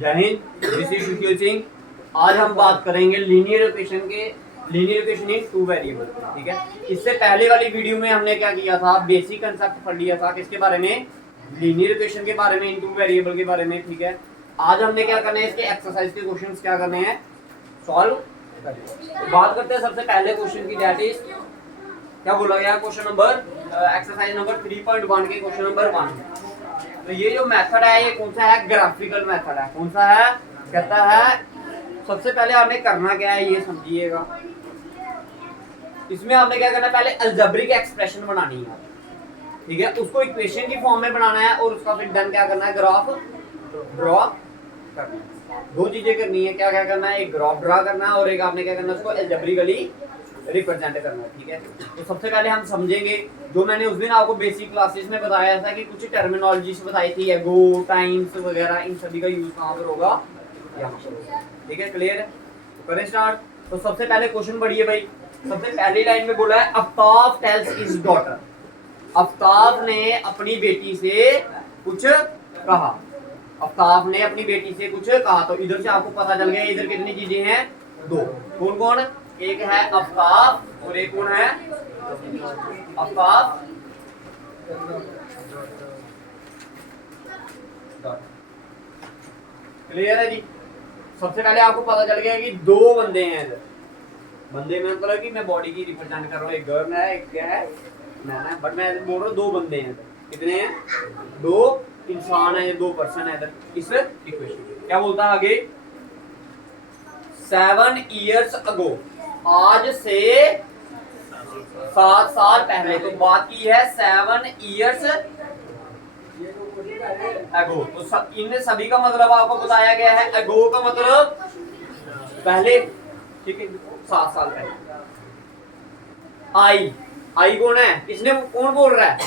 जय Hind, this is Sushil Singh. आज हम बात करेंगे linear equation in two variable. ठीक है, इससे पहले वाली वीडियो में हमने क्या किया था, बेसिक कंसेप्ट पढ़ लिया था किसके बारे में, लीनियर इक्वेशन के बारे में, इन टू वेरिएबल के बारे में। ठीक है, आज हमने क्या करना है, इसके एक्सरसाइज के क्वेश्चंस क्या करने हैं, सॉल्व करने। बात करते हैं सबसे पहले क्वेश्चन की, दैट इज क्या बोला गया, क्वेश्चन नंबर एक्सरसाइज नंबर 3.1 के क्वेश्चन नंबर 1। तो ये जो मेथड है ये कौन सा है, ग्राफिकल मेथड है। कौन सा है, कहता है सबसे पहले आपने करना क्या है ये समझिएगा। इसमें आपने क्या करना है, पहले अलजेब्रिक एक्सप्रेशन बनानी है। ठीक है, उसको इक्वेशन की फॉर्म में बनाना है और उसका फिर डन क्या करना है, ग्राफ ड्रॉ करना है। दो चीजें करनी है, क्या क्या करना है, एक ग्राफ ड्रॉ करना है और एक आपने क्या करना है, उसको अलजेब्रिकली रिप्रेजेंट करना है। ठीक है, तो सबसे पहले हम समझेंगे जो मैंने उस दिन आपको बेसिक क्लासेस में बताया था कि कुछ टर्मिनोलॉजीज बताई थी, एगो, टाइम्स वगैरह, इन सभी का यूज कहाँ पर होगा, यहाँ पर। ठीक है, क्लियर है, तो करें स्टार्ट। तो सबसे पहले क्वेश्चन पढ़िए भाई। सबसे पहली लाइन में बोला है, Aftab tales his daughter. Aftab ने अपनी बेटी से कुछ कहा। आफ्ताब ने अपनी बेटी से कुछ कहा। तो इधर से आपको पता चल गया इधर कितनी चीजें हैं, दो। कौन कौन, एक है आफ्ताब और एक कौन है, आफ्ताब क्लियर है जी। सबसे पहले आपको पता चल गया कि दो बंदे हैं इधर। बंदे में मतलब कि मैं बॉडी की रिप्रेजेंट कर रहा हूँ, एक गर्ल है एक क्या है, मैन है, बट मैं बोल रहा हूँ दो बंदे हैं इधर। कितने हैं, दो इंसान है, दो पर्सन है इधर इस इक्वेशन। क्या बोलता है आगे, 7 years ago, आज से 7 साल पहले। तो बात की है 7 years ago। तो इन सभी का मतलब आपको बताया गया है, ago का मतलब पहले। ठीक है, 7 साल पहले। आई कौन है, इसने कौन बोल रहा है,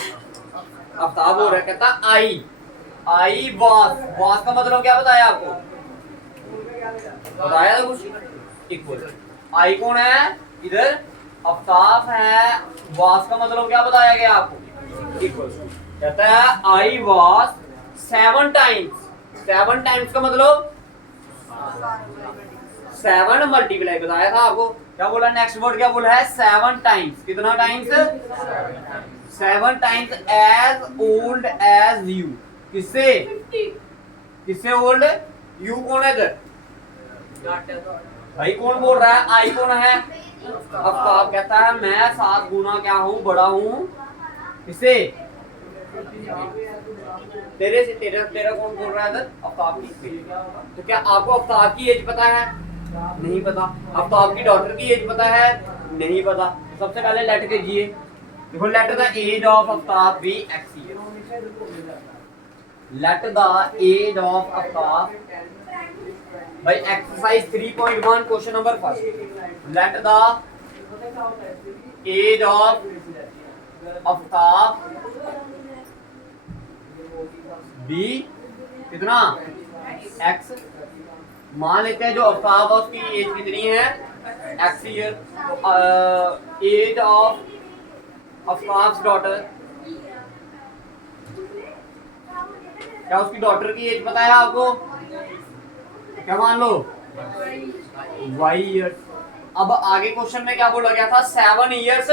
आफ्ताब बोल रहा है। कहता आई वास का मतलब क्या बताया आपको, बताया था कुछ, इक्वल। आई कौन है इधर, आफ्ताब है, वास का मतलब क्या बताया गया आपको, इक्वल। कहता है आई वास 7 टाइम्स। 7 टाइम्स का मतलब 7 मल्टीप्लाई बताया था आपको। क्या बोला, नेक्स्ट वर्ड क्या बोला है, 7 टाइम्स। कितना times, 7 times as old as you. किससे ओल्ड, यू कौन है इधर, भाई कौन बोल रहा है, आई कौन है, आफ्ताब। कहता है मैं 7 गुना क्या हूं, बड़ा हूं किससे, तेरे से। तेरा कौन बोल रहा है इधर, आफ्ताब की। तो क्या आपको आफ्ताब की एज पता है, नहीं पता। आफ्ताब की डॉटर की एज पता है, नहीं पता। तो सबसे पहले लेट कीजिए, देखो let the age of Aftab be x year. Let the age of Aftab by exercise 3.1 question number 1, let the age of Aftab be कितना, x। मान लेते हैं जो आफ्ताब है उसकी एज कितनी है, x ईयर। तो एज ऑफ आफ्ताब्स डॉटर, क्या उसकी डॉटर की एज पता है आपको, क्या मान लो, y ईयर्स। अब आगे क्वेश्चन में क्या बोला गया था, 7 years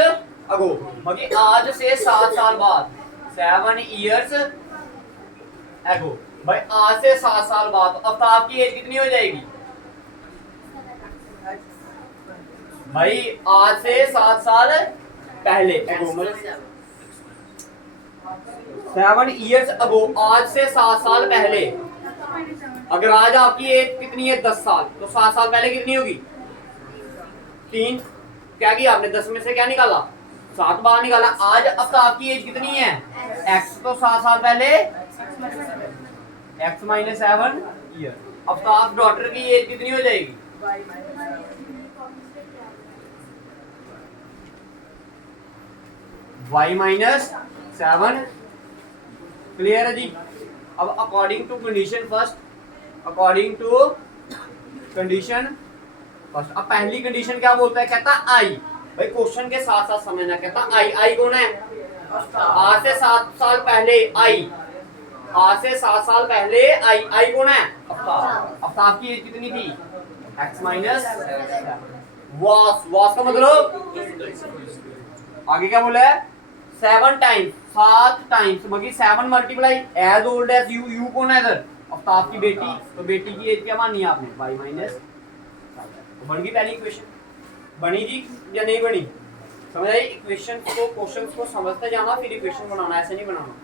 ago, मतलब आज से 7 साल बाद। 7 years ago, भाई आज से 7 साल बाद आफ्ताब की एज कितनी हो जाएगी, भाई आज से 7 साल पहले। 7 years ago, आज से 7 साल पहले। अगर आज आपकी एज कितनी है, 10 साल, तो 7 साल पहले कितनी होगी, 3। क्या किया आपने, 10 में से क्या निकाला, 7 बाहर निकाला। आज आफ्ताब की एज कितनी है, x, तो 7 साल पहले x - 7 ईयर। आफ्ताब डॉटर की एज कितनी हो जाएगी, y - 7। क्लियर है जी। अब according to condition first, according to condition first. अब पहली कंडीशन क्या बोलता है, कहता आई। भाई क्वेश्चन के साथ साथ समझना, कहता आई कौन है, आज से 7 साल पहले आई। आज से 7 साल पहले आई आई कौन है? आफ्ताब की एज कितनी थी? x माइनस वास का मतलब आगे क्या बोला है? 7 टाइम्स, 7 टाइम्स, मगर 7 multiply as old as you. You कौन है इधर? आफ्ताब की बेटी। तो बेटी की एज क्या मानी आपने? y minus. तो बन गई पहली इक्वेशन। बनी जी या नहीं बनी? समझ आई? इक्वेशन को, क्वेश्चंस को समझते जाना, फिर इक्वेशन बनाना, ऐसे नहीं बनाना।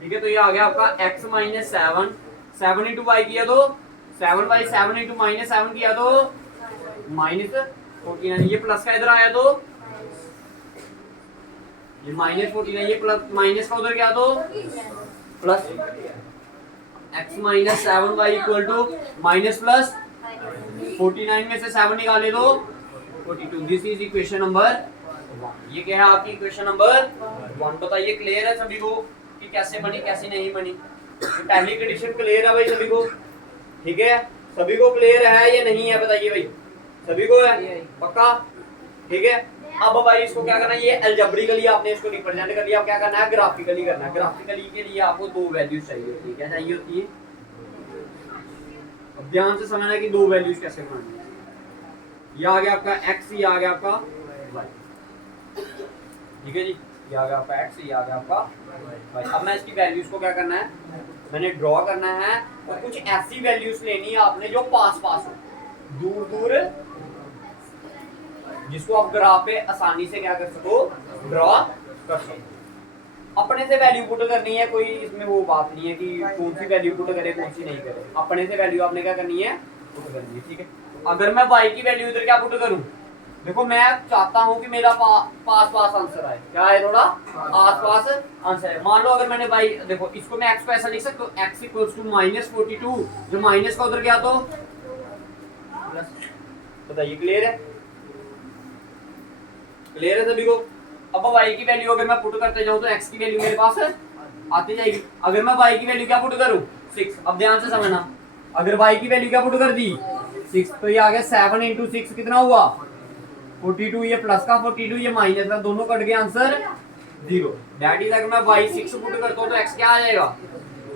ठीक है, तो ये आ गया आपका x माइनस 7, 7 इंटू वाई किया तो 7 बाई 7 इंटू माइनस 7 किया तो माइनस 49। ये प्लस का इधर आया तो ये माइनस 49, ये प्लस माइनस का उधर गया तो plus. x minus 7 y equal to minus plus 49 में से 7 निकाले तो 42। This is equation number 1। ये क्या है आपकी इक्वेशन नंबर 1। बताइए क्लियर है सभी को कि कैसे बनी कैसे नहीं बनी? पहली कंडीशन क्लियर है भाई सभी को? ठीक है, सभी को क्लियर है या नहीं है? बताइए भाई, सभी को है? पक्का? ठीक है, अब भाई इसको क्या करना है? ये अलजेब्रिकली आपने इसको रिप्रेजेंट कर लिया। अब क्या करना है? ग्राफिकली करना है। ग्राफिकली के लिए आपको दो वैल्यूज चाहिए होती है। क्या चाहिए होती है? अब ध्यान से समझना है कि दो वैल्यूज कैसे बनानी है। ये आ गया आपका x, ये आ गया आपका y। ठीक है जी, ये आ गया आपका x, ये आ गया आपका y। अब मैं इसकी वैल्यूज को क्या करना है? मैंने ड्रॉ करना है और कुछ ऐसी वैल्यूज लेनी है आपने जो पास पास हो, दूर दूर, जिसको आप ग्राफ पे आसानी से क्या कर सको? ड्रॉ कर सको। अपने से वैल्यू पुट करनी है, कोई इसमें वो बात नहीं है कि कौन सी वैल्यू पुट करे कौन सी नहीं करे। अपने से वैल्यू आपने क्या करनी है? पुट करनी है। ठीक है, अगर मैं y की वैल्यू इधर क्या पुट करूं? देखो मैं चाहता हूं कि मेरा पास पास आंसर आए। क्या है? थोड़ा आस पास आंसर है। मान लो अगर मैंने y, देखो इसको मैं x को ऐसा लिख सकता हूं, x इक्वल्स टू माइनस 42, जो माइनस का उधर गया तो प्लस। बताइए क्लियर है? क्लियर है सभी को? अब y की वैल्यू अगर मैं पुट करते जाऊं तो x की वैल्यू मेरे पास आती जाएगी। अगर मैं y की वैल्यू क्या पुट करूं? 6। अब ध्यान से समझना, अगर y की वैल्यू क्या पुट कर दी? 6, तो ये आ गया 7 इंटू 6 कितना हुआ? 42। ये प्लस का 42, ये माइनस का, दोनों कट गए, आंसर 0। दैट इज अगर मैं y 6 पुट करता हूं तो x क्या आ जाएगा?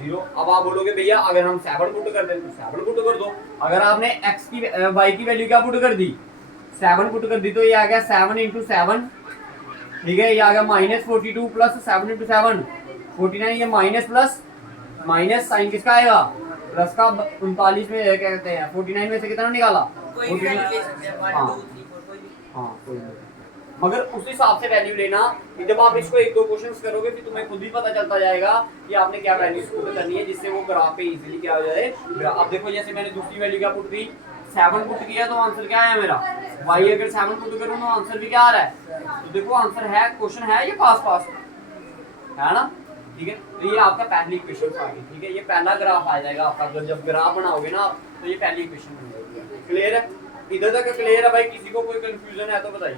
0। अब आप बोलोगे भैया अगर हम 7 पुट कर दें तो 7 पुट कर दो। अगर आपने x की y की वैल्यू क्या पुट कर दी? 7 पुट कर दी, तो ये आ गया 7 इंटू 7। ठीक है, ये आ गया माइनस 42 प्लस 7 इंटू 7 49। ये माइनस प्लस माइनस साइन किसका आएगा? प्लस का। 39 में क्या कहते हैं? 49 में से कितना निकाला? 49। हाँ कोई नहीं, मगर उस हिसाब से वैल्यू लेना कि जब आप इसको एक दो क्वेश्चंस करोगे फिर तुम्हें खुद ही पता चलता जाएगा कि आपने क्या वैल्यू पुट करनी है, जिससे वो ग्राफ पे इजीली क्या हो जाए। अब देखो जैसे मैंने दूसरी वैल्यू क्या पुट दी? 7 पुट किया तो आंसर क्या है मेरा? y। अगर 7 पुट करूं तो आंसर भी क्या आ रहा है? तो देखो आंसर है, क्वेश्चन है ये पास पास है ना? ठीक है, तो ये आपका पहली इक्वेशन आ गई। ठीक है, ये पहला ग्राफ आ जाएगा आपका। जब ग्राफ बनाओगे ना आप तो ये पहली इक्वेशन बन जाएगी। क्लियर है? इधर तक क्लियर है भाई? किसी को कोई कंफ्यूजन है तो बताइए।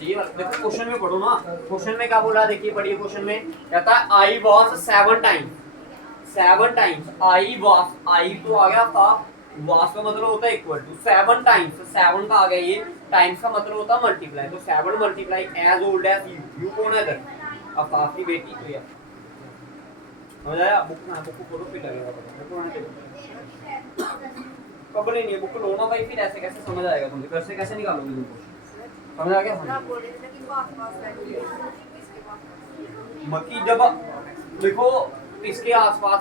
ये देखो क्वेश्चन में पढ़ो ना। क्वेश्चन में क्या बोला? देखिए पढ़िए, क्वेश्चन में कहता है I was 7 times. 7 times I was, I तो आ गया था, वॉस का मतलब होता है इक्वल टू 7 टाइम्स। 7 का आ गया, ये टाइम्स का मतलब होता है मल्टीप्लाई। तो 7 multiply as old as you. You कौन है इधर? अब आपकी बेटी। तो यार समझ आया? बुक ना, बुक को खोलो फिर लगेगा कब नहीं, बुक लो ना भाई, फिर ऐसे कैसे समझ आएगा? तुम घर से कैसे निकालोगे तुमको? समझ आ गया? मक्की जब देखो इसके आसपास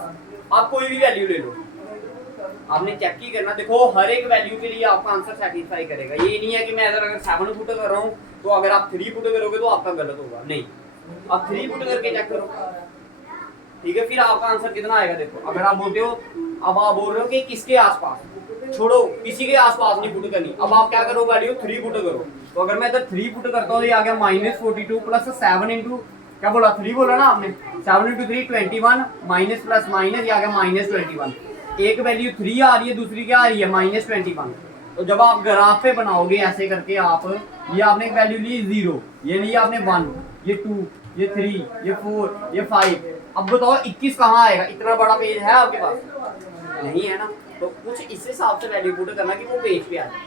आप कोई भी वैल्यू ले लो, आपने चेक ही करना। देखो हर एक वैल्यू के लिए आपका आंसर सेटिस्फाई करेगा। ये नहीं है कि मैं अगर 7 पुट कर रहा हूँ तो अगर आप 3 पुट करोगे तो आपका गलत होगा। नहीं, आप 3 पुट करके चेक करो। ठीक है, फिर आपका आंसर कितना आएगा? देखो अगर आप बोलते हो, अब आप बोल रहे हो कि किसके आसपास, छोड़ो किसी के आसपास नहीं पुट करनी। अब आप क्या करो? वैल्यू 3 पुट करो। तो अगर मैं इधर 3 पुट करता हूँ, ये आ गया माइनस 42 प्लस 7 इंटू क्या बोला? 3 बोला ना आपने? 7 इंटू 3 21, माइनस प्लस माइनस, ये आ गया माइनस 21। एक वैल्यू 3 आ रही है, दूसरी क्या आ रही है? माइनस 21। तो जब आप ग्राफ पे बनाओगे ऐसे करके, आप ये आपने एक वैल्यू ली 0, ये ली आपने 1, ये 2, ये 3, ये 4, ये 5। अब बताओ 21 कहाँ आएगा? इतना बड़ा पेज है आपके पास? नहीं है ना। तो कुछ इस हिसाब से वैल्यू पुट करना कि वो पेज पे आ जाए।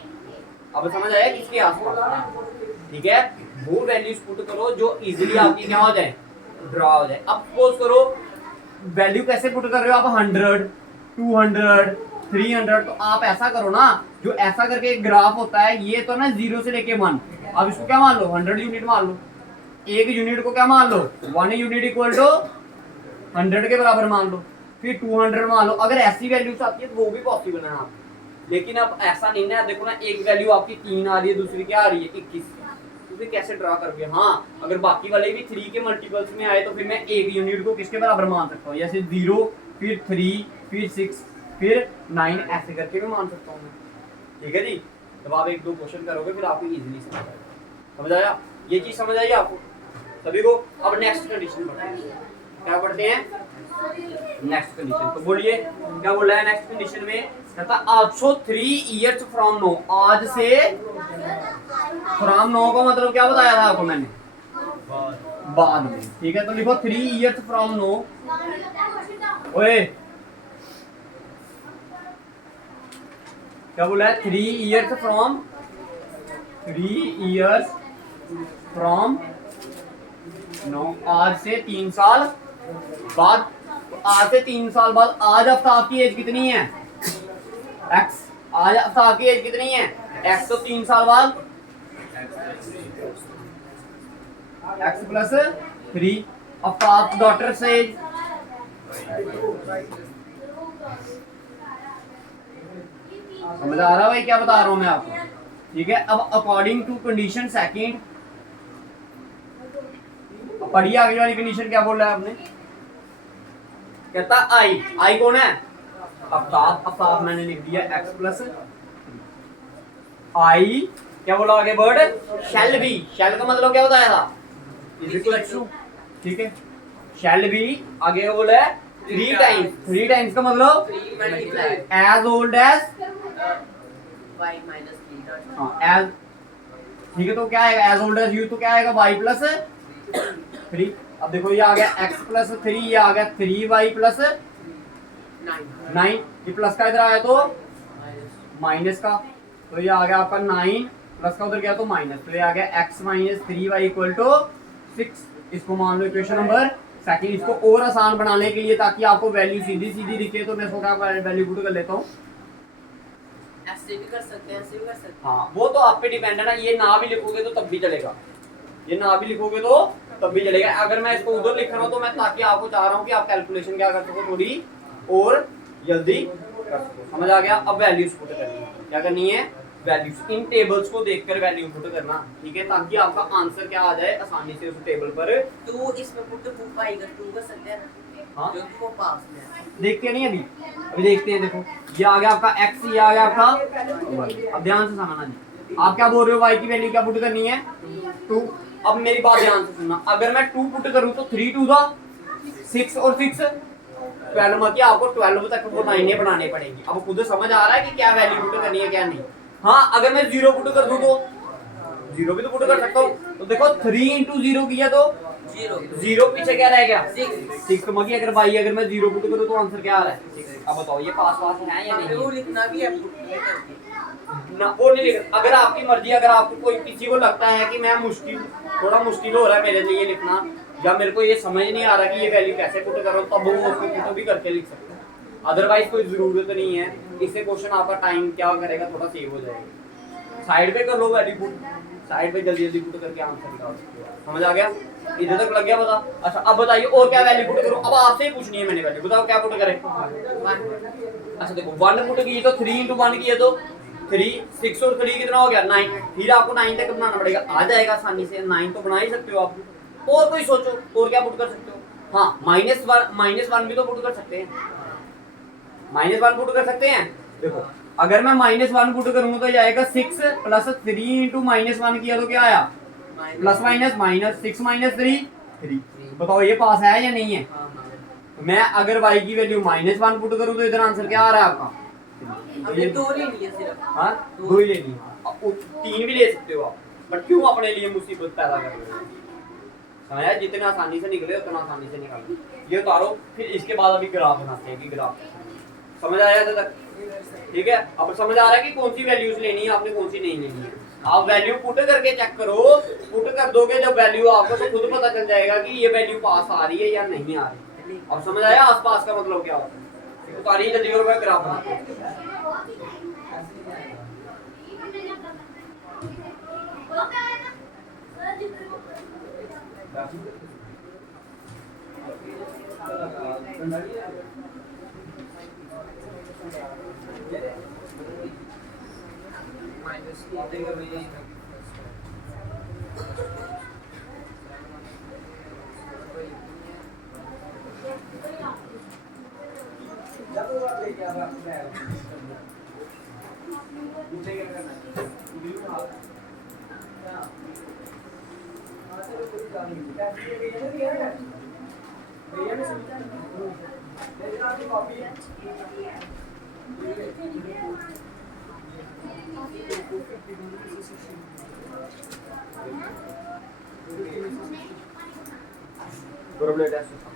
अब समझ आया किसके आसपास, ठीक है। वो वैल्यूज पुट करो जो इजीली आपकी क्या हो जाए, ड्रा हो जाए। अब सपोज करो वैल्यू कैसे पुट कर रहे हो आप, 100, 200, 300, तो आप ऐसा करो ना, जो ऐसा करके एक ग्राफ होता है, ये तो ना 0 से लेके 1, अब इसको क्या मान लो 100 यूनिट मान लो, एक यूनिट को क्या मान लो 1 यूनिट इक्वल टू 100 के बराबर मान लो, फिर 200 मान लो। अगर ऐसी वैल्यूज आती है तो वो भी पॉसिबल है आप, लेकिन अब ऐसा नहीं है। देखो ना, एक वैल्यू आपकी 3 आ रही है, दूसरी क्या आ रही है 21, तो फिर कैसे ड्रा करोगे। हाँ, अगर बाकी वाले भी 3 के मल्टीपल्स में आए तो फिर मैं एक यूनिट को किसके बराबर मान सकता हूँ, जैसे 0, फिर 3, फिर 6, फिर 9, ऐसे करके भी मान सकता हूँ मैं, ठीक है जी। जब आप 1-2 क्वेश्चन करोगे फिर आपको इजीली समझ आएगा। समझ आया, ये चीज समझ आई आपको सभी को। अब नेक्स्ट कंडीशन पढ़ते हैं, क्या पढ़ते हैं नेक्स्ट कंडीशन। तो बोलिए क्या बोल रहा है नेक्स्ट कंडीशन में, कहता आल्सो 3 इयर्स फ्रॉम नो, आज से फ्रॉम नो का मतलब क्या बताया था आपको मैंने, बाद में, ठीक है। तो लिखो 3 इयर्स फ्रॉम नो, ओए क्या बोला है, 3 इयर्स फ्रॉम नो, आज से 3 साल बाद। तो आज से 3 साल बाद आज आफ्ताब की एज कितनी है, x, आज आफ्ताब की एज कितनी है x, तो 3 साल बाद x प्लस 3, आफ्ताब डॉटर से एज, समझ आ रहा है भाई क्या बता रहा हूं मैं आपको, ठीक है। अब अकॉर्डिंग टू कंडीशन सेकंड, पढ़िए आगे वाली कंडीशन क्या बोल रहा है आपने, कहता आई कौन है, आफ्ताब मैंने लिख दिया x प्लस आई, क्या बोला आगे वर्ड, शैल बी, शैल का मतलब क्या बताया था, ठीक है। शैल बी आगे बोला है 3 टाइम्स का मतलब as old as y minus 3 हाँ एज, ठीक है। तो क्या आएगा एज ओल्ड एज यू, तो क्या आएगा y प्लस 3। अब देखो ये आ गया x प्लस 3, ये आ गया 3y प्लस 9, ये प्लस का इधर आया तो माइनस का, तो ये आ गया आपका 9 प्लस का उधर गया तो माइनस, तो ये आ गया x minus 3y equal to 6। इसको मान लो इक्वेशन नंबर सेकंड। इसको और आसान बनाने के लिए, ताकि आपको वैल्यू सीधी सीधी दिखे, तो मैं इसको क्या वैल्यू पुट कर लेता हूँ, ऐसे भी कर सकते हैं, ऐसे भी कर सकते हैं। हाँ वो तो आप पे डिपेंड है ना, ये ना भी लिखोगे तो तब भी चलेगा, ये ना भी लिखोगे तो तब भी चलेगा। अगर मैं इसको उधर लिख रहा हूँ तो मैं ताकि आपको चाह रहा हूँ कि आप कैलकुलेशन क्या कर सको थोड़ी और जल्दी कर सको, समझ आ गया। अब वैल्यूज पुट करनी है, क्या करनी है, वैल्यूज इन टेबल्स को देखकर वैल्यू पुट करना, ठीक है, ताकि आपका आंसर क्या आ जाए आसानी से उस टेबल पर। 2 इसमें पुट 2 आएगा, 2 कर सकते हैं ना, हाँ जो कि वो पास में है। देखते नहीं अभी देखते हैं। देखो ये आ गया आपका x, ये आ गया आपका y। अब ध्यान से समझना जी, आप क्या बोल रहे हो, y की वैल्यू क्या पुट करनी है 2। अब मेरी बात ध्यान से सुनना, अगर मैं 2 पुट करूं तो 3 2 दा 6 और 6 12, मतलब आपको 12 तक वो लाइनें बनाने पड़ेंगी। अब खुद समझ आ रहा है कि क्या वैल्यू पुट करनी है क्या नहीं। हाँ अगर मैं 0 पुट कर दूं तो 0 भी तो पुट कर सकता हूँ। तो देखो 3 into 0 किया तो 0 पीछे क्या रह गया 6। मगी अगर भाई अगर मैं 0 पुट करूँ तो आंसर क्या आ रहा है 6। अब बताओ ये पास है या नहीं, वो लिखना भी है पुट करके ना वो नहीं लिखना। अगर आपकी मर्जी, अगर आपको कोई किसी को लगता है कि मैं थोड़ा मुश्किल हो रहा है मेरे लिए लिखना, या मेरे को ये समझ नहीं आ रहा कि ये वैल्यू कैसे पुट करो, तब वो उसको पुट भी करके लिख सकते हैं। अदरवाइज कोई जरूरत नहीं है, इससे क्वेश्चन आपका टाइम क्या करेगा, थोड़ा सेव हो जाएगा। साइड पे कर लो वैल्यू पुट, साइड पे जल्दी जल्दी पुट करके आंसर निकाल सकते हो। समझ आ गया, इधर तक लग गया पता। अच्छा अब बताइए और क्या वैल्यू पुट करूं। अब आपसे ही पूछनी है मैंने वैल्यू, बताओ क्या पुट करें। अच्छा देखो 1 पुट की तो 3 into 1 किया तो 3, 6 और 3 कितना हो गया 9। फिर आपको 9 तक बनाना पड़ेगा, आ जाएगा आसानी से। 9 तो बना ही सकते हो आप, और कोई सोचो और क्या पुट कर सकते हो। हाँ -1 भी तो पुट कर सकते हैं, -1 पुट कर सकते हैं। देखो अगर मैं -1 पुट करूंगा तो जाएगा 6 + 3 into -1 किया तो क्या आया प्लस माइनस 6 - 3 बताओ ये पास है या नहीं है। मैं अगर y की वैल्यू -1 पुट करूं तो इधर आंसर क्या आ रहा है आपका, ये 2 लेनी है सिर्फ। हाँ 2 ही लेनी है, 3 भी ले सकते हो आप, बट क्यों अपने लिए मुसीबत पैदा कर रहे हो। समझा, जितना आसानी से निकले उतना आसानी से निकालो। ये उतारो, फिर इसके बाद अभी ग्राफ बनाते हैं कि ग्राफ समझ आया इधर तक? ठीक है, अब समझ आ रहा है कि कौन सी वैल्यूज लेनी है आपने, कौन सी नहीं लेनी है। आप वैल्यू पुट करके चेक करो, पुट कर दोगे जब वैल्यू आपको तो खुद पता चल जाएगा कि ये वैल्यू पास आ रही है या नहीं आ रही। अब समझ आया आसपास का मतलब क्या होता है? उतारिए जल्दी और मैं ग्राफ बनाता हूं।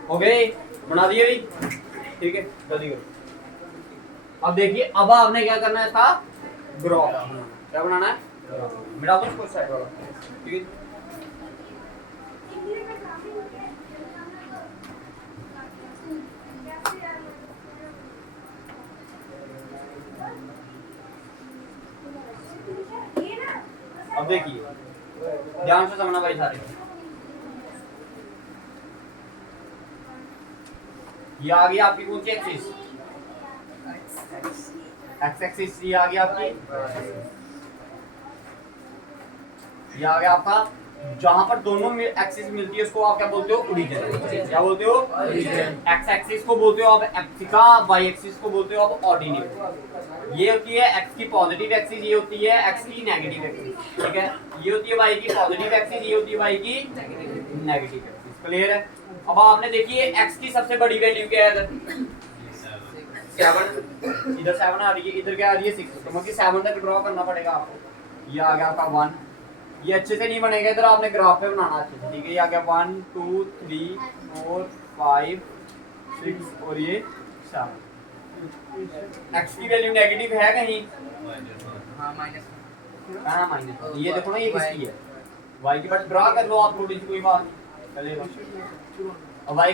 हो गए, बना दिए भी, ठीक है जल्दी करो। अब देखिए, अब आपने क्या करना है था, ग्राफ क्या बनाना है, मिटा दो इसको साइड वाला, ठीक है। अब देखिए ध्यान से समझना भाई सारे, ये आ गई आपकी कौन सी एक्सिस, एक्स एक्सिस, ये आ गई आपकी, ये आ गया आपका, जहां पर दोनों एक्सिस मिलती है उसको आप क्या बोलते हो, ओरिजिन। क्या बोलते हो, ओरिजिन। एक्स एक्सिस को बोलते हो आप एप्सिका, वाई एक्सिस को बोलते हो आप ऑर्डिनेट। ये होती है एक्स की पॉजिटिव एक्सिस, ये होती है एक्स की नेगेटिव एक्सिस, ठीक है। ये होती है वाई की पॉजिटिव एक्सिस, ये होती है वाई की नेगेटिव एक्सिस। क्लियर है? अब आपने देखिए एक्स की सबसे बड़ी वैल्यू क्या है, इधर 7, इधर 7 आ रही है, इधर क्या आ रही है 6, तो मतलब 7 तक ड्रॉ करना पड़ेगा आपको। ये आ गया आपका 1, ये अच्छे से नहीं बनेगा, इधर आपने ग्राफ पे बनाना अच्छे से, ठीक है। ये आ गया 1 2 3 4 5 6 और ये 7। एक्स की वैल्यू नेगेटिव है कहीं, हाँ माइनस, कहाँ माइनस, ये देखो ना ये किसकी है, वाई की, बट ड्रा कर लो आप थोड़ी सी, कोई बात नहीं चलेगा। और वाई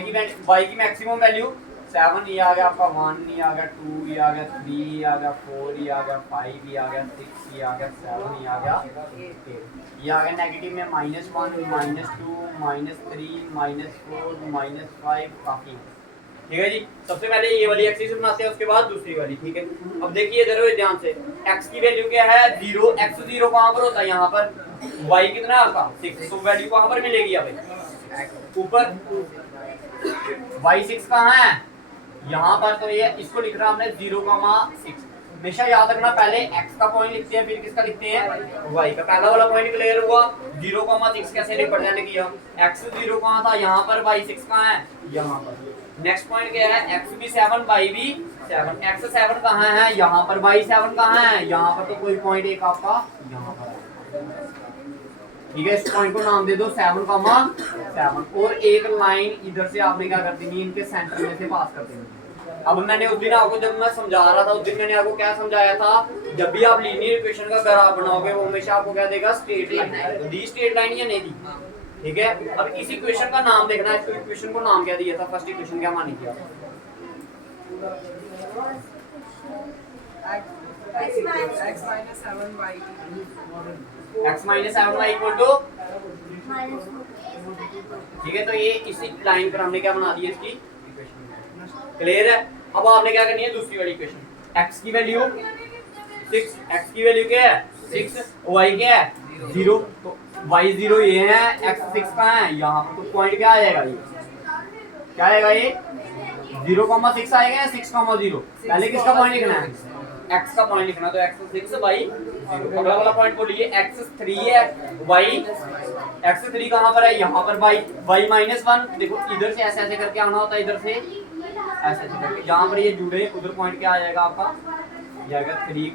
की मैक्सिमम वैल्यू 7, ये आ गया आपका 1, ये आ गया 2, ये आ गया 3, ये आ गया 4, ये आ गया 5, ये आ गया 6, ये आ गया 7, ये आ गया 8, ये आ गया नेगेटिव में -1 -2 -3 -4 -5, काफी, ठीक है जी। सबसे पहले ये वाली एक्सिस बनाते हैं, उसके बाद दूसरी वाली, ठीक है। अब देखिए इधर ध्यान से, x की वैल्यू क्या है 0, x 0 कहाँ पर होता है, यहाँ पर। y कितना है आपका 6, तो वैल्यू कहाँ पर मिलेगी अब ऊपर, y 6 कहाँ है यहाँ पर, तो ये इसको लिख रहा हमने 0,6। हमेशा याद रखना, पहले x का पॉइंट लिखते हैं फिर किसका लिखते हैं, y का। पहला वाला पॉइंट क्लियर हुआ, 0,6 कैसे रिप्रेजेंट किया, x 0 कहाँ था यहाँ पर, y 6 कहाँ है यहाँ पर। नेक्स्ट पॉइंट क्या है, x भी 7 y भी 7, x 7 कहाँ है यहाँ पर, y 7 कहाँ है यहाँ पर, तो कोई पॉइंट एक आपका यहाँ पर, ठीक है। इस पॉइंट को नाम दे दो 7,7, और एक लाइन इधर से आपने क्या कर देनी, इनके सेंटर में से पास कर देनी। अब मैंने उस दिन आपको, जब मैं समझा रहा था उस दिन मैंने आपको क्या समझाया था, जब भी आप लीनियर इक्वेशन का ग्राफ बनाओगे वो हमेशा आपको क्या देगा, स्ट्रेट लाइन। तो दी स्ट्रेट लाइन या नहीं दी, ठीक है। अब इस इक्वेशन का नाम देखना है, इस इक्वेशन को नाम क्या दिया था, फर्स्ट इक्वेशन क्या मानी थी आप, x - 7y = ठीक है। तो ये इसी लाइन पर हमने क्या बना दिया इसकी इक्वेशन, क्लियर है। अब आपने क्या करनी है दूसरी वाली इक्वेशन, x की वैल्यू 6, x की वैल्यू क्या है 6, y क्या है 0, तो y 0 ये है, x 6 कहाँ है यहाँ पर, तो पॉइंट क्या आ जाएगा, ये क्या आएगा, ये 0,6 आएगा या 6,0। पहले किसका पॉइंट लिखना है, x का पॉइंट लिखना, तो x 6 y 0। अगला वाला पॉइंट बोलिए, x 3 है, y x 3 कहाँ पर है यहाँ पर, y -1। देखो इधर से ऐसे ऐसे करके आना होता है, इधर से ऐसे ऐसे करके, जहाँ पर ये जुड़े उधर पॉइंट क्या आ जाएगा आपका, ये आएगा 3,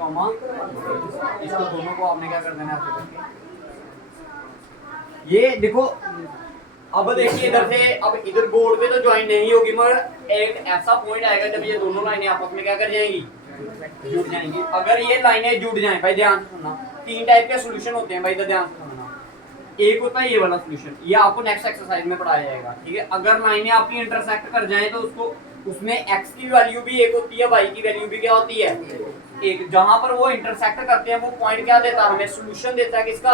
इसको दोनों को आपने क्या कर देना है ऐसे करके। ये देखो, अब देखिए इधर से, अब इधर बोर्ड पे तो ज्वाइन नहीं होगी, मगर एक ऐसा पॉइंट आएगा जब ये दोनों लाइनें आपस में क्या कर जाएंगी, जुड़ जाएंगी। अगर ये लाइनें जुड़ जाएं, भाई ध्यान से सुनना, तीन टाइप के सॉल्यूशन होते हैं भाई, तो ध्यान से सुनना। एक होता है ये वाला सॉल्यूशन, ये आपको नेक्स्ट एक्सरसाइज में पढ़ाया जाएगा, ठीक है। अगर लाइनें आपकी इंटरसेक्ट कर जाएं तो उसको उसमें x की वैल्यू भी एक होती है, y की वैल्यू भी क्या होती है एक। जहां पर वो इंटरसेक्ट करते हैं वो पॉइंट क्या देता है हमें, सॉल्यूशन देता है किसका,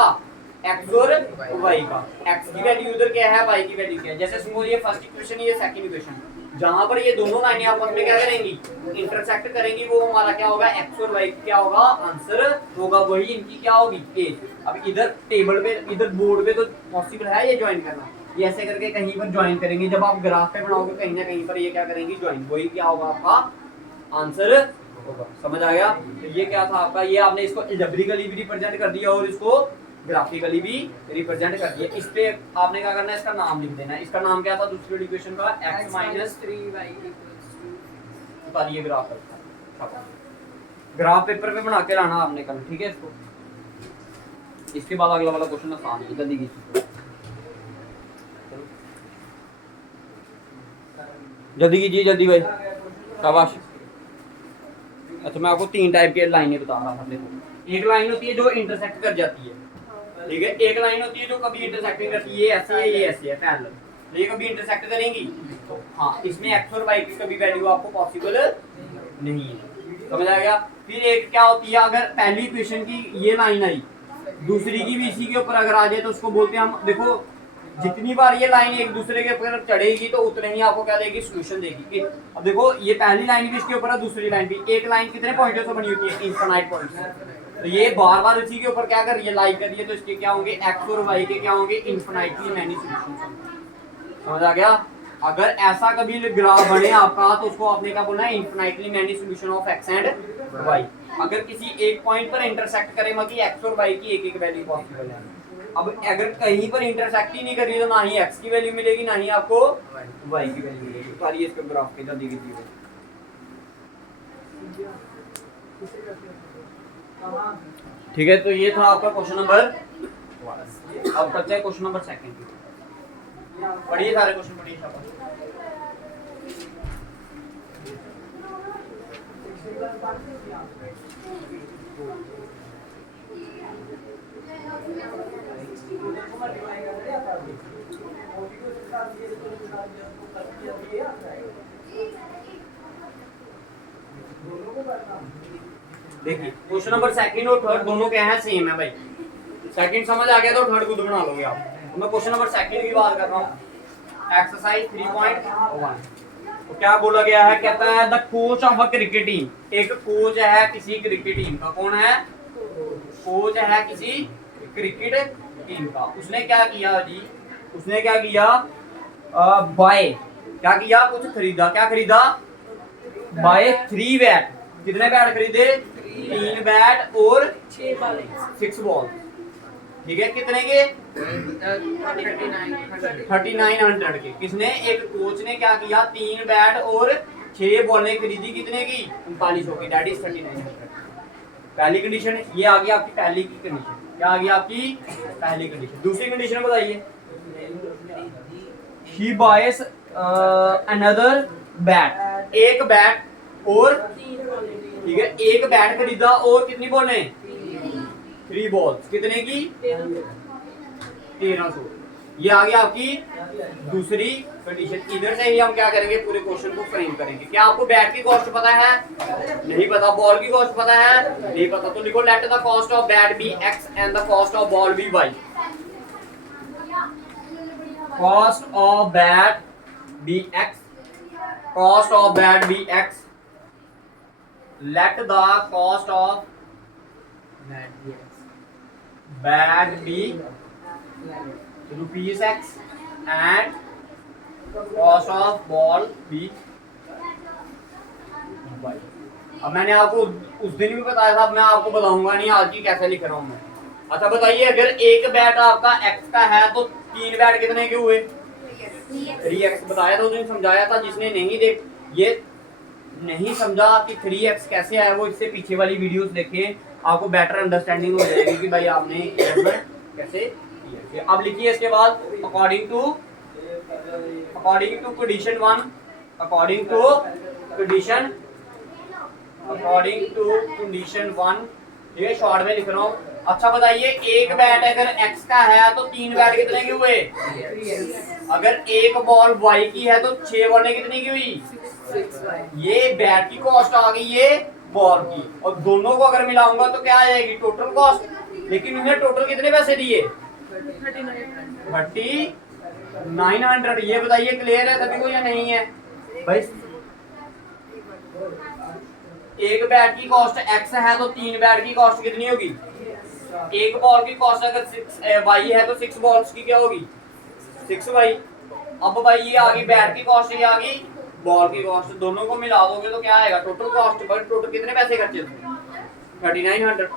x और y का। x की वैल्यू उधर क्या है, y की वैल्यू क्या है। जैसे समझो ये फर्स्ट इक्वेशन, ये सेकंड इक्वेशन, जहां पर ये दोनों लाइनें आपस में क्या करेंगी, इंटरसेक्ट करेंगी, वो हमारा क्या होगा, x और y क्या होगा, आंसर होगा वही, इनकी क्या होगी a। अब इधर टेबल पे, इधर बोर्ड पे तो पॉसिबल है ये ज्वाइन करना, ये ऐसे करके कहीं पर ज्वाइन करेंगे। जब आप ग्राफ पे बनाओगे कहीं ना कहीं पर ये क्या करेंगी, ज्वाइन, वही क्या होगा आपका आंसर होगा। समझ आ गया। तो ये क्या था आपका, ये आपने इसको अलजेब्रिकली भी रिप्रेजेंट कर दिया और इसको ग्राफिकली भी रिप्रेजेंट कर दिया। इस पे आपने क्या करना है, इसका नाम लिख देना है। इसका नाम क्या था दूसरी इक्वेशन का, x - 3y उतारिए ग्राफ पर, ग्राफ पेपर पे बना के लाना आपने कल, ठीक है। इसको इसके बाद अगला वाला क्वेश्चन आसान है, जल्दी कीजिए, जल्दी कीजिए, जल्दी भाई, शाबाश। अच्छा मैं आपको तीन टाइप के लाइनें बता रहा था। देखो एक लाइन होती है जो इंटरसेक्ट कर जाती है, ठीक है। एक लाइन होती है जो कभी इंटरसेक्ट नहीं करती, ये ऐसे है, ये ऐसे है पैरेलल, ये कभी इंटरसेक्ट करेंगी तो हाँ, इसमें x और y की कभी वैल्यू आपको पॉसिबल नहीं है। समझ आ गया। फिर एक क्या होती है, अगर पहली इक्वेशन की ये लाइन आई, दूसरी की भी इसी के ऊपर अगर आ जाए तो उसको बोलते हैं हम, देखो जितनी बार ये लाइन एक दूसरे के ऊपर चढ़ेगी तो उतने ही आपको क्या देगी, सॉल्यूशन देगी। अब देखो ये पहली लाइन भी इसके ऊपर है, दूसरी लाइन भी। एक लाइन कितने पॉइंटों से बनी होती है, इनफिनाइट पॉइंट से। तो ये बार बार इसी के ऊपर क्या कर रही है, लाई कर रही है, तो इसके क्या होंगे, x और y के क्या होंगे, इनफिनाइटली मैनी सॉल्यूशंस। समझ आ गया। अगर ऐसा कभी ग्राफ बने आपका तो उसको आपने क्या बोलना है, infinitely many solution of x and y। अगर किसी एक पॉइंट पर इंटरसेक्ट करे मतलब x और y की एक एक वैल्यू पॉसिबल है। अब अगर कहीं पर इंटरसेक्ट ही नहीं कर रही तो ना ही x की वैल्यू मिलेगी, ना ही आपको y की वैल्यू मिलेगी। तो आइए इसके ग्राफ के जल्दी कीजिए। ठीक है, तो ये था आपका क्वेश्चन नंबर। अब करते हैं क्वेश्चन नंबर सेकंड। पढ़िए सारे क्वेश्चन, पढ़िए शाबाश। देखिए क्वेश्चन नंबर सेकंड और थर्ड दोनों क्या है, सेम है भाई। सेकंड समझ आ गया तो थर्ड खुद बना लोगे आप। तो मैं क्वेश्चन नंबर सेकंड की बात कर रहा हूँ। एक्सरसाइज 3.1 तो क्या बोला गया है, कहता है the coach of a cricket team. एक कोच है किसी क्रिकेट टीम का, कौन है, कोच है किसी क्रिकेट टीम का। उसने क्या किया जी, उसने क्या किया, बाय क्या किया, कुछ खरीदा। क्या खरीदा, बाय 3 बैट। कितने बैट खरीदे, 3 बैट और 6 बॉल, ठीक है। कितने के, 3900 के। किसने, एक कोच ने क्या किया, 3 बैट और 6 बॉलें खरीदी, कितने की, 3900 की, दैट इज 3900। पहली कंडीशन ये आ गई आपकी, पहली की कंडीशन क्या आ गई आपकी, पहली कंडीशन। दूसरी कंडीशन बताइए, ही बायस अनदर बैट, एक बैट और, ठीक है, एक बैट खरीदा और कितनी बॉलें, 3 बॉल्स, कितने की, 1300। ये आ गया आपकी दूसरी कंडीशन। इधर से ही हम क्या करेंगे, पूरे क्वेश्चन को फ्रेम करेंगे। क्या आपको बैट की कॉस्ट पता है, नहीं पता। बॉल की कॉस्ट पता है, नहीं पता। तो लिखो let the cost of bat be x and the cost of ball be y। Cost of bat be x, cost of bat be x, let the cost of bat be rupees x and cost of ball be y। अब मैंने आपको उस दिन भी बताया था, मैं आपको बताऊंगा नहीं आज की कैसे लिख रहा हूं मैं। अच्छा बताइए, अगर एक बैट आपका x का है तो 3 बैट कितने के हुए, 3x। बताया था उस दिन, समझाया था। जिसने नहीं देख, ये नहीं समझा कि 3x कैसे आया, वो इससे पीछे वाली वीडियोस देखें, आपको बेटर अंडरस्टैंडिंग हो जाएगी कि भाई आपने कैसे किया। अब लिखिए इसके बाद, according to condition 1 according to condition 1, ये शॉर्ट में लिख रहा हूँ। अच्छा बताइए, एक बैट अगर x का है तो 3 बैट कितने के हुए? अगर एक बॉल y की है तो 6 बॉलें कितनी की हुई? 6 ये बैट की कॉस्ट आ गई, ये बॉल की, और दोनों को अगर मिलाऊंगा तो क्या आ जाएगी? Total cost. लेकिन उन्हें टोटल कितने पैसे दिए? 3900। ये बताइए क्लियर है सभी को या नहीं है भाई? एक बैट की कॉस्ट x है तो 3 बैट की कॉस्ट कितनी होगी? एक बॉल की कॉस्ट अगर 6 y है तो 6 बॉल्स की क्या होगी? 6y। अब भाई ये आ गई बैट की कॉस्ट, ये आ गई बॉल की कॉस्ट, दोनों को मिला दोगे तो क्या आएगा? Total cost. बट टोटल कितने पैसे खर्चे थे? 3900।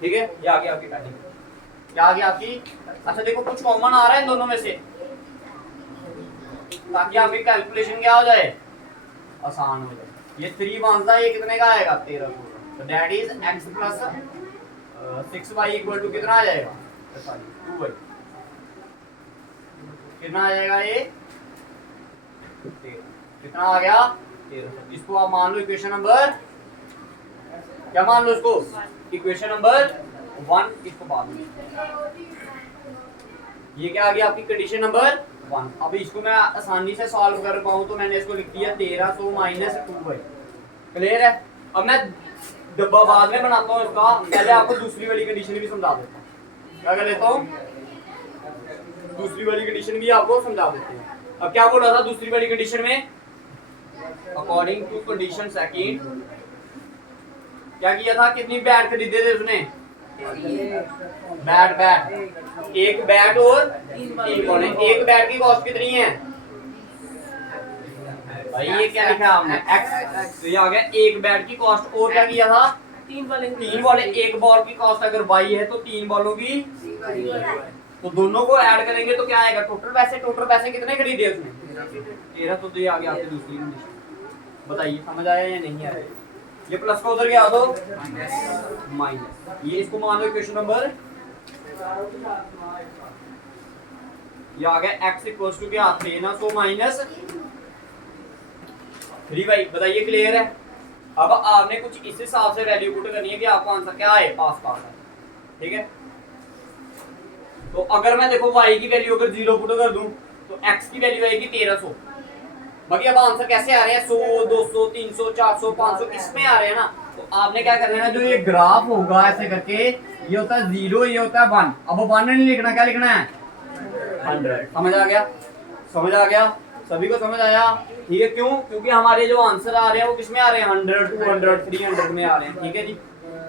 ठीक है, ये आ गई आपकी पैकिंग। क्या आ गई आपकी? अच्छा देखो, कुछ कॉमन आ रहा है इन दोनों में से, ताकि आपकी कैलकुलेशन क्या हो जाए? आसान हो जाए। ये 3 बनता है, ये कितने का आएगा? 1300। तो that is x plus 6y equal to कितना आ जाएगा? Sorry 2y। कितना आ जाएगा ये? 13। कितना आ गया? 1300। इसको आप मान लो इक्वेशन नंबर, क्या मान लो इसको? Equation number 1। इसको बाद में, ये क्या आ गया आपकी? Condition number 1। अब इसको मैं आसानी से सॉल्व कर पाऊं तो मैंने इसको लिख दिया 1300 माइनस 2y। क्लियर है? अब मैं डब्बा बाद में बनाता हूँ इसका, पहले आपको दूसरी वाली कंडीशन भी समझा देता हूँ। क्या कर लेता हूँ? दूसरी वाली कंडीशन भी आपको समझा देते हैं। अब क्या बोला था दूसरी वाली कंडीशन में? अकॉर्डिंग टू कंडीशन सेकंड, क्या किया था? कितनी बैट खरीदे थे उसने? बैट एक बैट और 3 बॉलें। एक बैट की कॉस्ट कितनी है भाई? ये क्या लिखा है हमने? x। तो ये आ गया एक बैट की कॉस्ट, और क्या किया था? 3 बॉलें। 3 बॉलें। एक बॉल की कॉस्ट अगर y है तो 3 बॉलों की, तो दोनों को ऐड करेंगे तो क्या आएगा? टोटल पैसे कितने खरीदे उसने? 13। तो ये आ गया आपकी दूसरी कंडीशन। बताइए समझ आया या नहीं आया? ये प्लस का उधर गया तो माइनस, ये इसको मान लो इक्वेशन नंबर, ये आ गया x इक्वल्स टू क्या? 1300 माइनस 3y। बताइए क्लियर है? अब आपने कुछ इस हिसाब से वैल्यू पुट करनी है कि आपको आंसर क्या आए? पास है। ठीक है, तो अगर मैं देखो y की वैल्यू अगर 0 पुट कर दूं तो x की वैल्यू आएगी 1300। बाकी अब आंसर कैसे आ रहे हैं? 100, 200, 300, 400, 500 इसमें आ रहे हैं ना। तो आपने क्या करना है, जो ये ग्राफ होगा ऐसे करके, ये होता है 0, ये होता है 1। अब 1 नहीं लिखना, क्या लिखना है? 100। समझ आ गया? समझ आ गया? सभी को समझ आया? ठीक है, क्यों? क्योंकि हमारे जो आंसर आ रहे हैं वो किसमें आ रहे हैं? 100, 200, 300 में आ रहे हैं। ठीक है जी।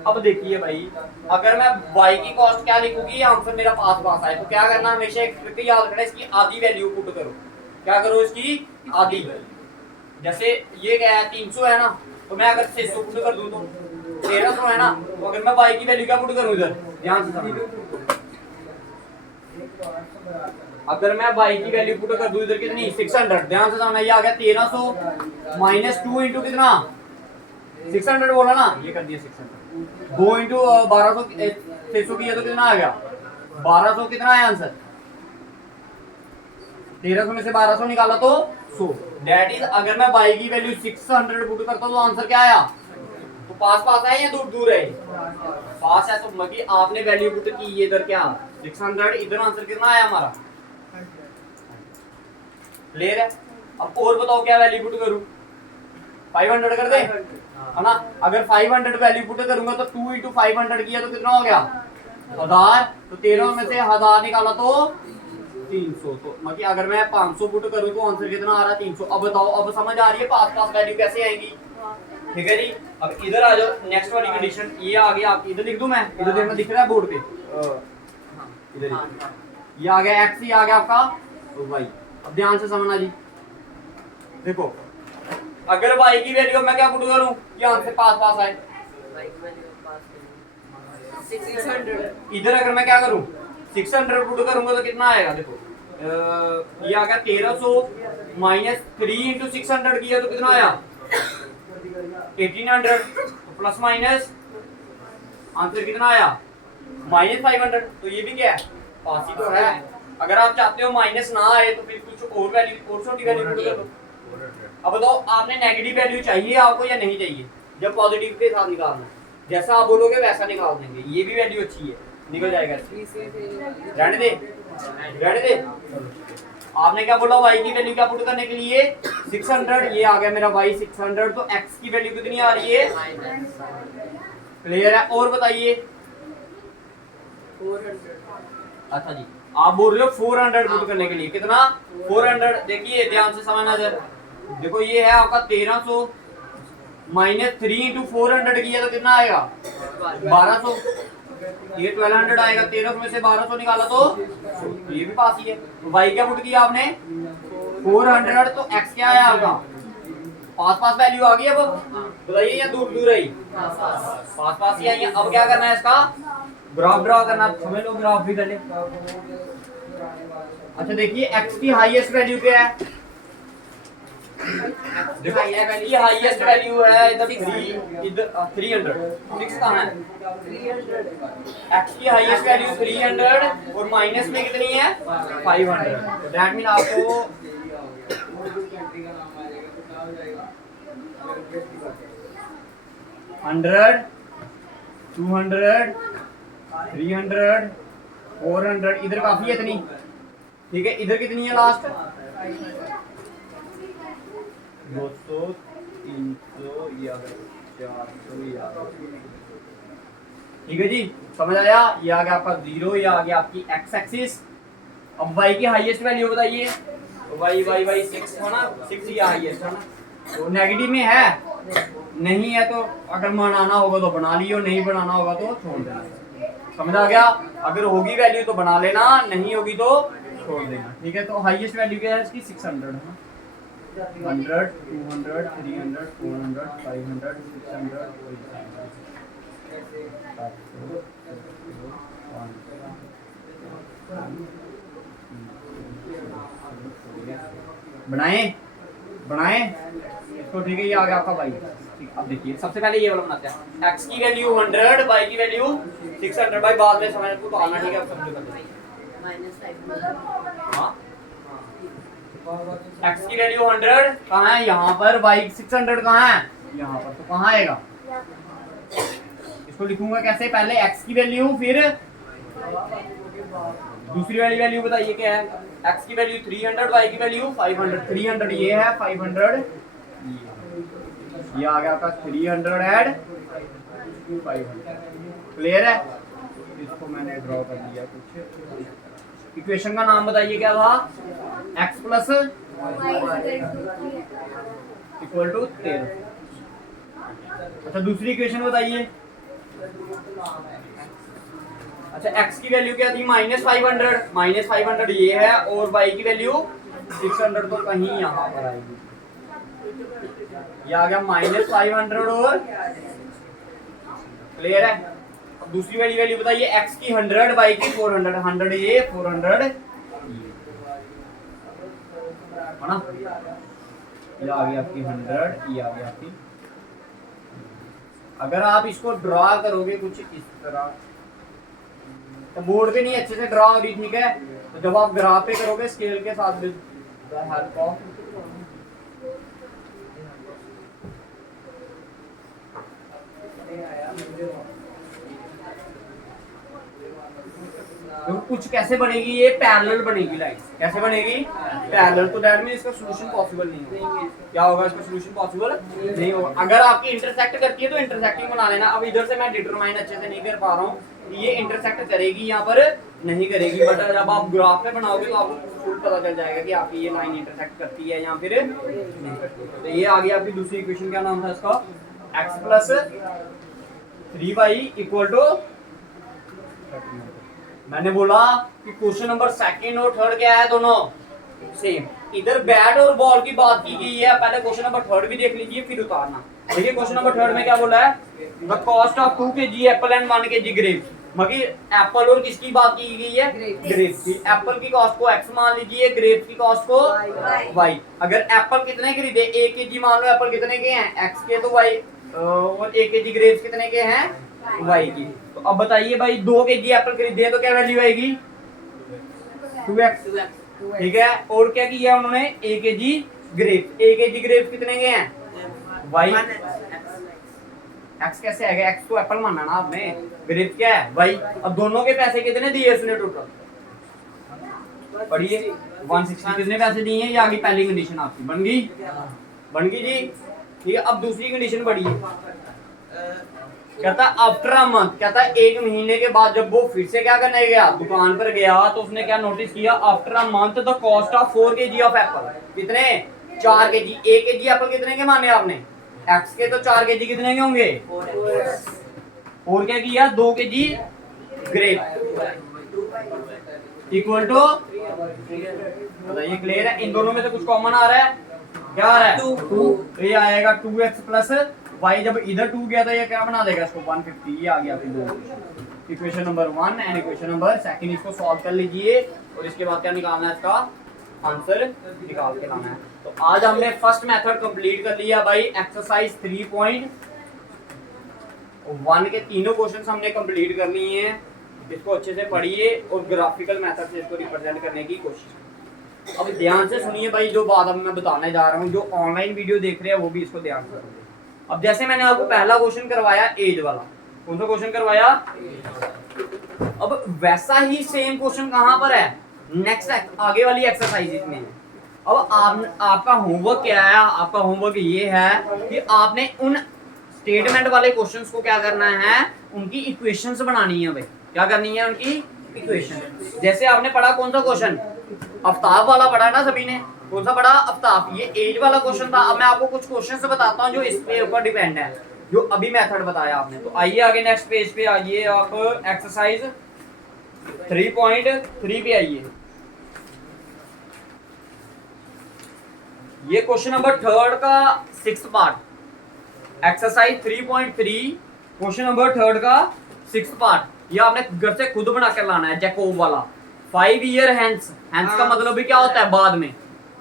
अब देखिए भाई, अगर मैं y की कॉस्ट क्या लिखूंगी, आंसर मेरा पास आए तो क्या करना? हमेशा एक ट्रिक याद रखना, इसकी आधी वैल्यू पुट करो। क्या करो? इसकी आधी। जैसे ये क्या है? 300 है ना, तो मैं अगर 600 पुट कर दूं तो 1300 है ना, तो अगर मैं y की वैल्यू क्या पुट करूं इधर? ध्यान से समझो। अगर मैं y की वैल्यू पुट कर दूं इधर कितनी? 600। ध्यान से समझना, ये आ गया 1300 माइनस 2 इंटू कितना? 600 बोला ना, ये कर दिया 600। 2 इंटू 1200, 600 किया तो कितना आ गया? 1200। कितना है आंसर? 1300 में से 1200 निकाला तो 100। दैट इज, अगर मैं y की वैल्यू 600 पुट करता हूं तो आंसर क्या आया? तो पास है या दूर है? पास है। तो मतलब आपने वैल्यू पुट की, ये इधर क्या 600, इधर आंसर कितना आया हमारा? क्लियर है? अब और बताओ क्या वैल्यू पुट करूं? 500 कर दे, है ना? अगर 500 वैल्यू पुट करूंगा तो 2 इंटू 500 किया तो कितना हो गया? 1000। तो 13 में से 1000 निकाला तो 300। तो मतलब अगर मैं 500 पुट करूं तो आंसर कितना आ रहा है? 300। अब बताओ, अब समझ आ रही है पास वैल्यू कैसे आएगी? ठीक है जी। अब इधर आ जाओ, नेक्स्ट वाली कंडीशन ये आ गई आपकी। इधर लिख दूं मैं? इधर देखना, दिख रहा है बोर्ड पे? इधर ये आ गया x, ये आ गया आपका y। अब ध्यान से समझना जी। देखो, अगर y की वैल्यू मैं क्या पुट करूं कि आंसर पास आए? 600। इधर अगर मैं क्या करूं? 600 पुट करूंगा तो कितना आएगा? देखो, ये आ गया 1300 माइनस 3 इंटू 600 किया तो कितना आया? 1800। तो प्लस माइनस आंसर कितना आया? -500। तो ये भी क्या है? पास ही तो है। अगर आप चाहते हो माइनस ना आए तो फिर कुछ और वैल्यू और छोटी वैल्यू पुट कर दो। अब बताओ आपने नेगेटिव वैल्यू चाहिए आपको या नहीं चाहिए, जब पॉजिटिव के साथ निकालना है जैसा आप बोलोगे वैसा निकाल देंगे। ये भी वैल्यू अच्छी है, निकल जाएगा। रहने दे रहने दे। आपने क्या बोला y की वैल्यू क्या पुट करने के लिए 600, ये आ गया मेरा y 600, तो x की वैल्यू कितनी आ रही है, क्लियर है। और बताइए 400 अच्छा जी आप बोल रहे हो 400 पुट करने के लिए, कितना 400। देखिए ध्यान से समझना जरा, देखो ये है आपका 1300 माइनस 3 इंटू 400 किया तो कितना आएगा 1200, ये 1200 आएगा। 1300 में से 1200 निकाला तो ये भी पास ही है। तो y क्या पुट किया आपने 400, तो x क्या है आपका पास पास वैल्यू आ गई। अब बताइए या दूर दूर आई, पास पास ही आई है। अब क्या करना है, इसका ग्राफ ड्रॉ करना, समझ लो ग्राफ भी पहले। अच्छा देखिए x की हाईएस्ट वैल्यू क्या है, देखो x की हाईएस्ट वैल्यू है इधर 3, इधर 300, 6 कहां है, 300 x की हाईएस्ट वैल्यू 300 और माइनस में कितनी है 500। दैट मीन आपको हंड्रेड 200 300 400 इधर काफी है इतनी, ठीक है। इधर कितनी है लास्ट 200 300 या 400 या, ठीक है जी समझ आया। ये आ गया आपका 0, ये आ गया आपकी x एक्सिस। अब y की हाईएस्ट वैल्यू बताइए, तो y 6 है ना, 6 ही हाईएस्ट है ना, तो नेगेटिव में है नहीं है, तो अगर बनाना होगा तो बना लियो, नहीं बनाना होगा तो छोड़ देना। समझ आ गया, अगर होगी वैल्यू तो बना लेना, नहीं होगी तो छोड़ देना, ठीक है। तो हाईएस्ट वैल्यू क्या है इसकी 600 है ना, 100 200 300 400 500 600 बनाए बनाए इसको, ठीक है। ये आ गया आपका y। ठीक, अब देखिए सबसे पहले ये वाला बनाते हैं, x की वैल्यू 100 y की वैल्यू 600 भाई, बाद में समझ को आना, ठीक है। अब समझो कर -500 हां x की वैल्यू 100 कहां है, यहां पर, y 600 कहां है यहां पर, तो कहां आएगा, इसको लिखूंगा कैसे, पहले x की वैल्यू फिर दूसरी वाली वैल्यू बताइए क्या है, x की वैल्यू 300 y की वैल्यू 500। 300 ये है, 500 ये आ गया आपका 300 ऐड 500, क्लियर है। इसको मैंने ड्रॉ कर दिया कुछ। इक्वेशन का नाम बताइए क्या था, x प्लस इक्वल टू 13। अच्छा दूसरी इक्वेशन बताइए। अच्छा x की वैल्यू क्या थी -500 ये है, और y की वैल्यू 600 तो कहीं यहाँ पर आएगी, ये आ गया -500 और, क्लियर है। अब दूसरी वाली वैल्यू बताइए, x की 100 y की 400, 100 ये 400 है ना, ये आ गई आपकी 100, ये आ गई आपकी। अगर आप इसको ड्रॉ करोगे कुछ इस तरह, तो बोर्ड पे नहीं अच्छे से ड्रॉ हो रही, ठीक है, तो जब आप ग्राफ पे करोगे स्केल के साथ विद द हेल्प ऑफ, तो कुछ कैसे बनेगी, ये पैरेलल बनेगी लाइन, कैसे बनेगी पैरेलल, तो दैट मीन इसका सॉल्यूशन पॉसिबल नहीं होगा। क्या होगा इसका सॉल्यूशन पॉसिबल नहीं होगा। अगर आपकी इंटरसेक्ट करती है तो इंटरसेक्टिंग बना लेना। अब इधर से मैं डिटरमाइन अच्छे से नहीं कर पा रहा हूँ, ये इंटरसेक्ट करेगी यहाँ पर नहीं करेगी, बट जब आप ग्राफ में बनाओगे तो आपको फुल पता चल जाएगा कि आपकी ये लाइन इंटरसेक्ट करती है या फिर नहीं करती। तो ये आ गई आपकी दूसरी इक्वेशन, क्या नाम था इसका, x plus 3y equal to, मैंने बोला कि क्वेश्चन नंबर सेकंड और थर्ड क्या है, दोनों सेम। इधर बैट और बॉल की बात की गई है, पहले क्वेश्चन नंबर थर्ड भी देख लीजिए फिर उतारना। देखिए क्वेश्चन नंबर थर्ड में क्या बोला है, the cost of 2 kg Apple and 1 kg grapes. मगर एप्पल और किसकी बात की गई है, ग्रेप्स की। एप्पल की कॉस्ट को x मान लीजिए, ग्रेप्स की कॉस्ट को y। अगर एप्पल कितने खरीदे, 1 kg मान लो, एप्पल कितने के हैं x के, तो y, और 1 kg ग्रेप्स कितने के हैं y की। तो अब बताइए भाई 2 kg एप्पल खरीदे हैं तो क्या वैल्यू आएगी, 2x, 2x ठीक है। और क्या किया उन्होंने, 1 kg ग्रेप्स। 1 kg ग्रेप्स कितने के हैं, y, x कैसे आएगा, x तो एप्पल माना ना आपने, ग्रेप्स क्या है y। अब दोनों के पैसे कितने दिए इसने टोटल, पढ़िए 160 कितने पैसे दिए हैं, ये आगे पहली कंडीशन आपकी बन गई, बन गई जी, ठीक है। अब दूसरी कंडीशन बढ़िए, कहता आफ्टर अ मंथ, कहता है 1 महीने के बाद जब वो फिर से क्या करने गया, दुकान पर गया, तो उसने क्या नोटिस किया, after a month the cost of 4 kg of Apple, कितने 4 kg। 1 kg एप्पल कितने के माने आपने, x के, तो 4 kg कितने के होंगे, और क्या किया 2 kg ग्रेप इक्वल टू, बताइए क्लियर है, इन दोनों में से कुछ कॉमन आ रहा है, क्या आ रहा है 2, तो ये आएगा 2x प्लस y, जब इधर 2 गया था ये क्या बना देगा इसको 150, ये आ गया फिर दो, equation number 1 and equation number 2, इसको सॉल्व कर लीजिए और इसके बाद क्या निकालना है, इसका आंसर निकाल के लाना है। तो आज हमने फर्स्ट मेथड कंप्लीट कर लिया भाई, एक्सरसाइज 3.1 के तीनों क्वेश्चंस हमने कंप्लीट कर लिए हैं। इसको अच्छे से पढ़िए और ग्राफिकल मेथड से इसको रिप्रेजेंट करने की कोशिश। अब ध्यान से सुनिए भाई, जो बात अब मैं बताने जा रहा हूँ, जो ऑनलाइन वीडियो देख रहे हैं वो भी इसको ध्यान से सुनिए। अब जैसे मैंने आपको पहला क्वेश्चन करवाया एज वाला, कौन सा क्वेश्चन करवाया, अब वैसा ही सेम क्वेश्चन कहां पर है, नेक्स्ट आगे वाली एक्सरसाइज में है। अब आपका होमवर्क क्या है, आपका होमवर्क ये है कि आपने उन स्टेटमेंट वाले क्वेश्चंस को क्या करना है, उनकी इक्वेशंस बनानी है भाई, क्या करनी है उनकी इक्वेशन। जैसे आपने पढ़ा कौन सा क्वेश्चन, आफ्ताब वाला पढ़ा ना सभी ने, कौन सा पढ़ा, आफ्ताब, ये एज वाला क्वेश्चन था। अब मैं आपको कुछ क्वेश्चन बताता हूँ जो इस पे ऊपर डिपेंड है, जो अभी मेथड बताया आपने। तो आइए आगे नेक्स्ट पेज पे आइए, आप एक्सरसाइज 3.3 पे आइए। ये क्वेश्चन नंबर 3 का 6th part, exercise 3.3 question number 3 का 6th पार्ट। ये आपने घर से खुद बना कर लाना है, जैकोब वाला। 5 ईयर हैंस, हैंस का मतलब भी क्या होता है बाद में,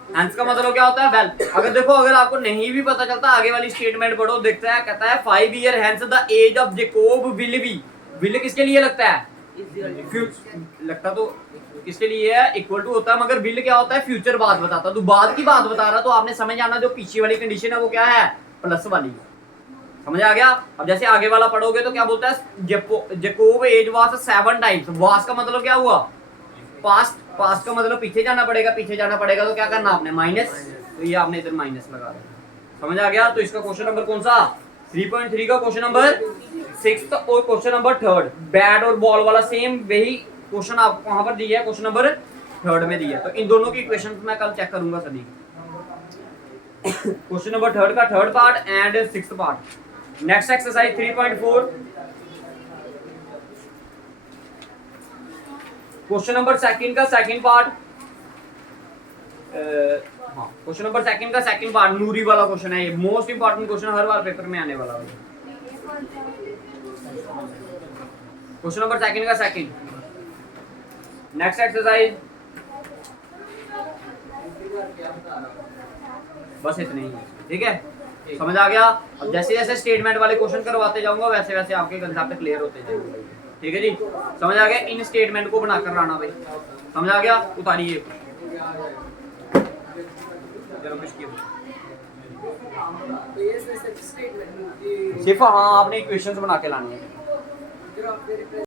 हैंस का मतलब क्या होता है वेल। अगर देखो, अगर आपको नहीं भी पता चलता, आगे वाली स्टेटमेंट पढ़ो, देखता है, कहता है 5 year hence the age of Jacob will be, will किसके लिए लगता है, लगता तो किसके लिए है, इक्वल टू होता है, मगर विल क्या होता है, फ्यूचर बात बताता, तो बाद की बात बता रहा, तो आपने समझ आना जो पीछे वाली कंडीशन है वो क्या है, प्लस वाली, समझ आ गया। अब जैसे आगे वाला पढ़ोगे तो क्या बोलता है, Jacob age was 7 times, was का मतलब क्या हुआ, पास्ट, पास्ट का मतलब पीछे जाना पड़ेगा, पीछे जाना पड़ेगा तो क्या करना आपने, माइनस, तो ये आपने इधर माइनस लगा दिया, समझ आ गया। तो इसका क्वेश्चन नंबर कौन सा, 3.3 का क्वेश्चन नंबर 6 और क्वेश्चन नंबर 3 बैट और बॉल वाला सेम वही क्वेश्चन आपको वहां पर दिया है, क्वेश्चन नंबर 3 में दिया है। तो इन दोनों की इक्वेशंस मैं कल चेक करूंगा सभी, क्वेश्चन नंबर 3 का 3rd part and 6th part. Next exercise 3.4 question number 2 का 2nd पार्ट, हाँ क्वेश्चन नंबर 2 का 2nd पार्ट नूरी वाला क्वेश्चन है, ये मोस्ट इंपॉर्टेंट क्वेश्चन हर बार पेपर में आने वाला है। क्वेश्चन नंबर 2 का 2nd। नेक्स्ट एक्सरसाइज, बस इतने ही है, ठीक है, समझ आ गया। अब जैसे जैसे स्टेटमेंट वाले क्वेश्चन करवाते जाऊंगा वैसे वैसे आपके कंसेप्ट क्लियर होते जाएंगे, ठीक है जी, समझ आ गया। इन स्टेटमेंट को बनाकर लाना भाई, समझ आ गया, उतारिए सिर्फ, हाँ आपने इक्वेशंस बना के लानी है।